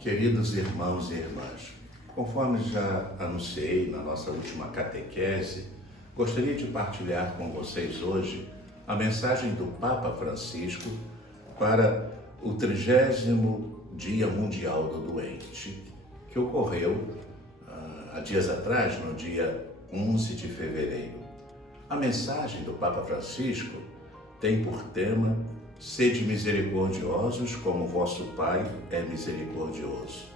Queridos irmãos e irmãs, conforme já anunciei na nossa última catequese, gostaria de partilhar com vocês hoje a mensagem do Papa Francisco para o 30º Dia Mundial do Doente, que ocorreu há dias atrás, no dia 11 de fevereiro. A mensagem do Papa Francisco tem por tema: sede misericordiosos como vosso Pai é misericordioso.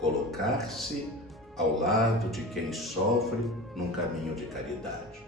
Colocar-se ao lado de quem sofre num caminho de caridade.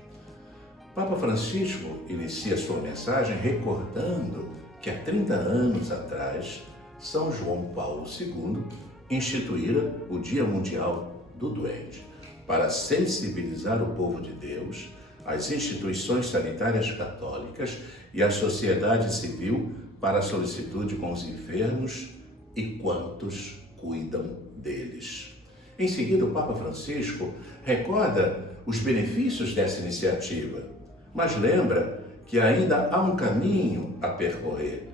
Papa Francisco inicia sua mensagem recordando que há 30 anos atrás, São João Paulo II instituíra o Dia Mundial do Doente para sensibilizar o povo de Deus, as instituições sanitárias católicas e a sociedade civil para a solicitude com os enfermos e quantos cuidam deles. Em seguida, o Papa Francisco recorda os benefícios dessa iniciativa, mas lembra que ainda há um caminho a percorrer,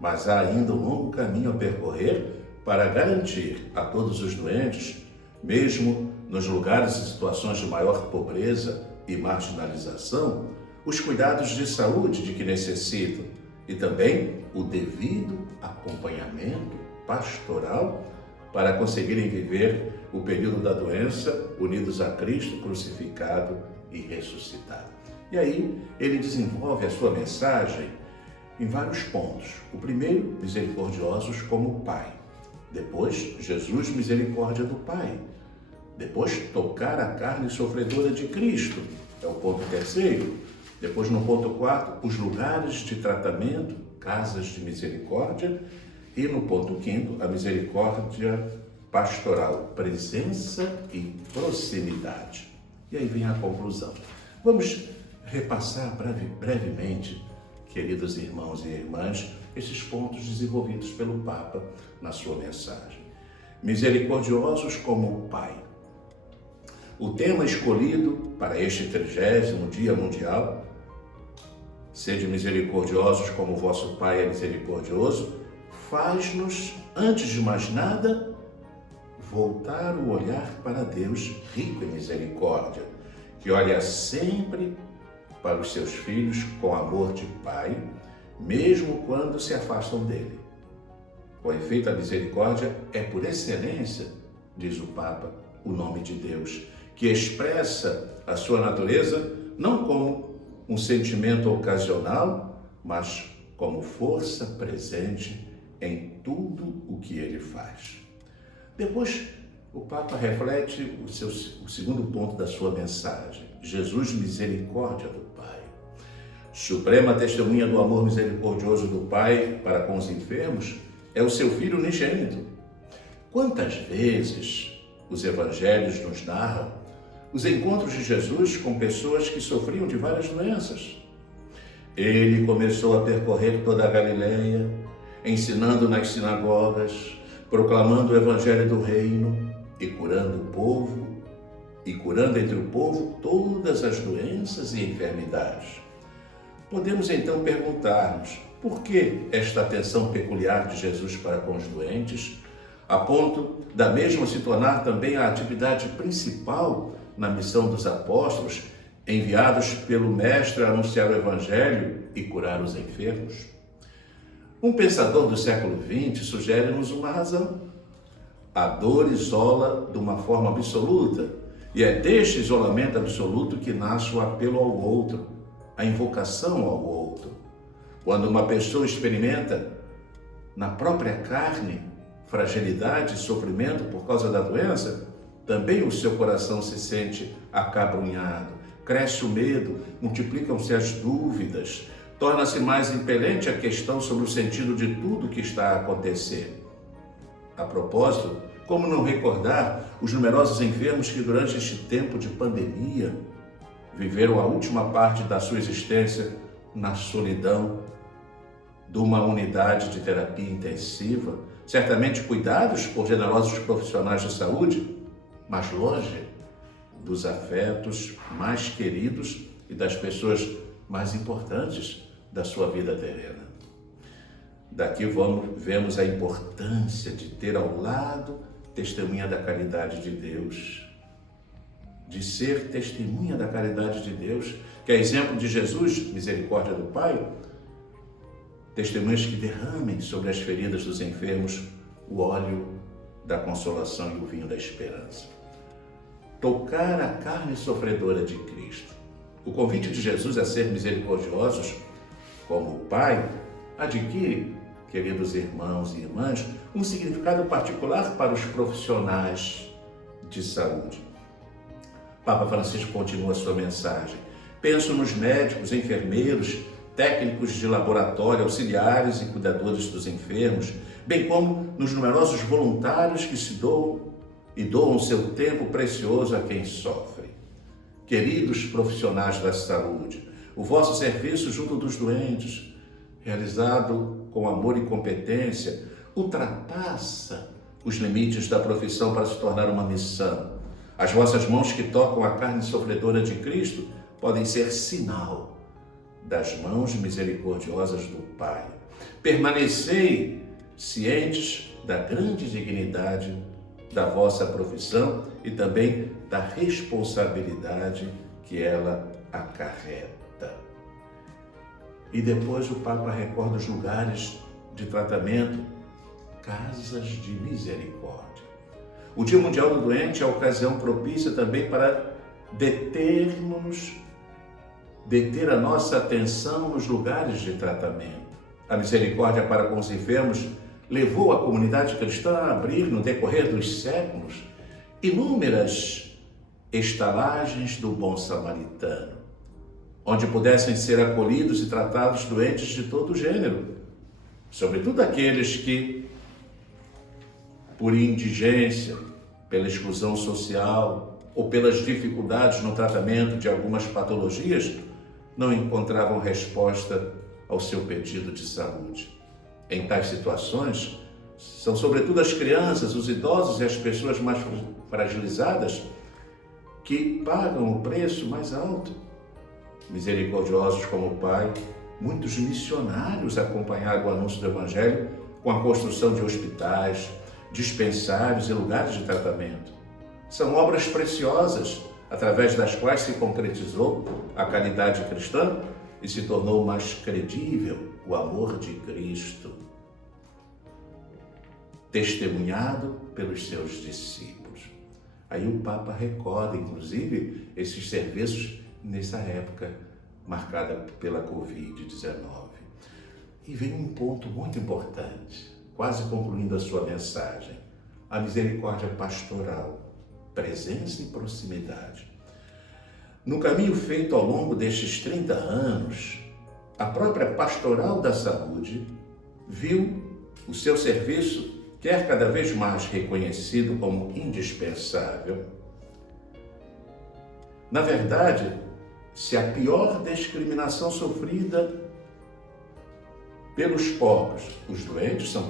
mas há ainda um longo caminho a percorrer para garantir a todos os doentes, mesmo nos lugares e situações de maior pobreza e marginalização, os cuidados de saúde de que necessitam e também o devido acompanhamento pastoral para conseguirem viver o período da doença unidos a Cristo crucificado e ressuscitado. E aí ele desenvolve a sua mensagem em vários pontos. O primeiro, misericordiosos como Pai. Depois, Jesus, misericórdia do Pai. Depois, tocar a carne sofredora de Cristo, é o ponto terceiro. Depois, no ponto 4, os lugares de tratamento, casas de misericórdia. E no ponto 5, a misericórdia pastoral, presença e proximidade. E aí vem a conclusão. Vamos repassar brevemente, queridos irmãos e irmãs, esses pontos desenvolvidos pelo Papa na sua mensagem. Misericordiosos como o Pai. O tema escolhido para este 30º Dia Mundial, sede misericordiosos como vosso Pai é misericordioso, faz-nos, antes de mais nada, voltar o olhar para Deus rico em misericórdia, que olha sempre para os seus filhos com amor de Pai, mesmo quando se afastam dele. Com efeito, a misericórdia é, por excelência, diz o Papa, o nome de Deus, que expressa a sua natureza não como um sentimento ocasional, mas como força presente em tudo o que ele faz. Depois, o Papa reflete o segundo ponto da sua mensagem: Jesus, misericórdia do Pai. Suprema testemunha do amor misericordioso do Pai para com os enfermos é o seu Filho unigênito. Quantas vezes os evangelhos nos narram os encontros de Jesus com pessoas que sofriam de várias doenças. Ele começou a percorrer toda a Galileia, ensinando nas sinagogas, proclamando o evangelho do reino e curando o povo, e curando entre o povo todas as doenças e enfermidades. Podemos então perguntar-nos por que esta atenção peculiar de Jesus para com os doentes, a ponto da mesma se tornar também a atividade principal na missão dos apóstolos, enviados pelo Mestre a anunciar o Evangelho e curar os enfermos? Um pensador do século XX sugere-nos uma razão. A dor isola de uma forma absoluta, e é deste isolamento absoluto que nasce o apelo ao outro, a invocação ao outro. Quando uma pessoa experimenta na própria carne fragilidade e sofrimento por causa da doença, também o seu coração se sente acabrunhado, cresce o medo, multiplicam-se as dúvidas, torna-se mais impelente a questão sobre o sentido de tudo que está a acontecer. A propósito, como não recordar os numerosos enfermos que durante este tempo de pandemia viveram a última parte da sua existência na solidão de uma unidade de terapia intensiva, certamente cuidados por generosos profissionais de saúde, mas longe dos afetos mais queridos e das pessoas mais importantes da sua vida terrena. Daqui vemos a importância de ter ao lado testemunha da caridade de Deus, de ser testemunha da caridade de Deus, que é exemplo de Jesus, misericórdia do Pai, testemunhas que derramem sobre as feridas dos enfermos o óleo da consolação e o vinho da esperança. Tocar a carne sofredora de Cristo. O convite de Jesus a ser misericordiosos como o Pai adquire, queridos irmãos e irmãs, um significado particular para os profissionais de saúde. Papa Francisco continua sua mensagem. Penso nos médicos, enfermeiros, técnicos de laboratório, auxiliares e cuidadores dos enfermos, bem como nos numerosos voluntários que se doam seu tempo precioso a quem sofre. Queridos profissionais da saúde, o vosso serviço junto dos doentes, realizado com amor e competência, ultrapassa os limites da profissão para se tornar uma missão. As vossas mãos que tocam a carne sofredora de Cristo podem ser sinal das mãos misericordiosas do Pai. Permanecei cientes da grande dignidade da vossa profissão e também da responsabilidade que ela acarreta. E depois o Papa recorda os lugares de tratamento, casas de misericórdia. O Dia Mundial do Doente é a ocasião propícia também para deter a nossa atenção nos lugares de tratamento. A misericórdia para com os enfermos levou a comunidade cristã a abrir, no decorrer dos séculos, inúmeras estalagens do bom samaritano, onde pudessem ser acolhidos e tratados doentes de todo gênero, sobretudo aqueles que, por indigência, pela exclusão social ou pelas dificuldades no tratamento de algumas patologias, não encontravam resposta ao seu pedido de saúde. Em tais situações, são sobretudo as crianças, os idosos e as pessoas mais fragilizadas que pagam o preço mais alto. Misericordiosos como o Pai, muitos missionários acompanharam o anúncio do Evangelho com a construção de hospitais, dispensários e lugares de tratamento. São obras preciosas, através das quais se concretizou a caridade cristã e se tornou mais credível o amor de Cristo, testemunhado pelos seus discípulos. Aí o Papa recorda, inclusive, esses serviços nessa época marcada pela Covid-19. E vem um ponto muito importante, quase concluindo a sua mensagem: a misericórdia pastoral, presença e proximidade. No caminho feito ao longo destes 30 anos, a própria Pastoral da Saúde viu o seu serviço, quer cada vez mais reconhecido como indispensável. Na verdade, se a pior discriminação sofrida pelos pobres, os doentes são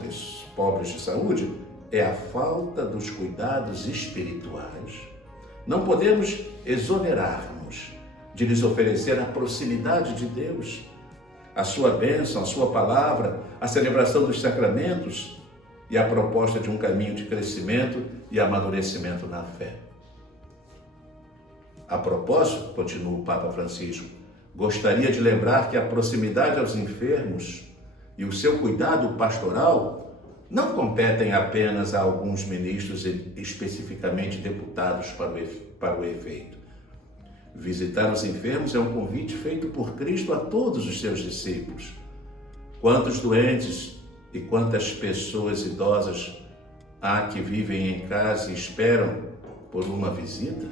pobres de saúde, é a falta dos cuidados espirituais, não podemos exonerar-nos de lhes oferecer a proximidade de Deus, a sua bênção, a sua palavra, a celebração dos sacramentos e a proposta de um caminho de crescimento e amadurecimento na fé. A propósito, continua o Papa Francisco, gostaria de lembrar que a proximidade aos enfermos e o seu cuidado pastoral não competem apenas a alguns ministros e especificamente deputados para o efeito. Visitar os enfermos é um convite feito por Cristo a todos os seus discípulos. Quantos doentes e quantas pessoas idosas há que vivem em casa e esperam por uma visita?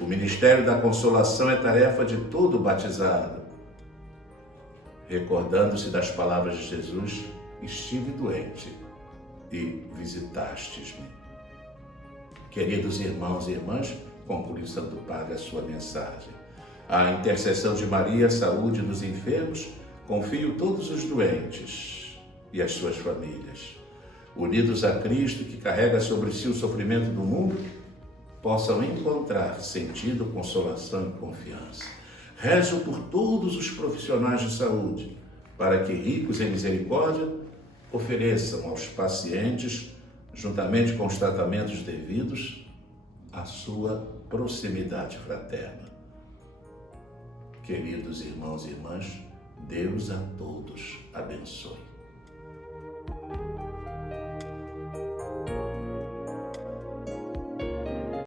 O ministério da consolação é tarefa de todo batizado. Recordando-se das palavras de Jesus: estive doente e visitastes-me. Queridos irmãos e irmãs, conclui o Santo Padre a sua mensagem. À intercessão de Maria, saúde dos enfermos, confio todos os doentes e as suas famílias. Unidos a Cristo, que carrega sobre si o sofrimento do mundo, possam encontrar sentido, consolação e confiança. Rezo por todos os profissionais de saúde, para que, ricos em misericórdia, ofereçam aos pacientes, juntamente com os tratamentos devidos, a sua proximidade fraterna. Queridos irmãos e irmãs, Deus a todos abençoe.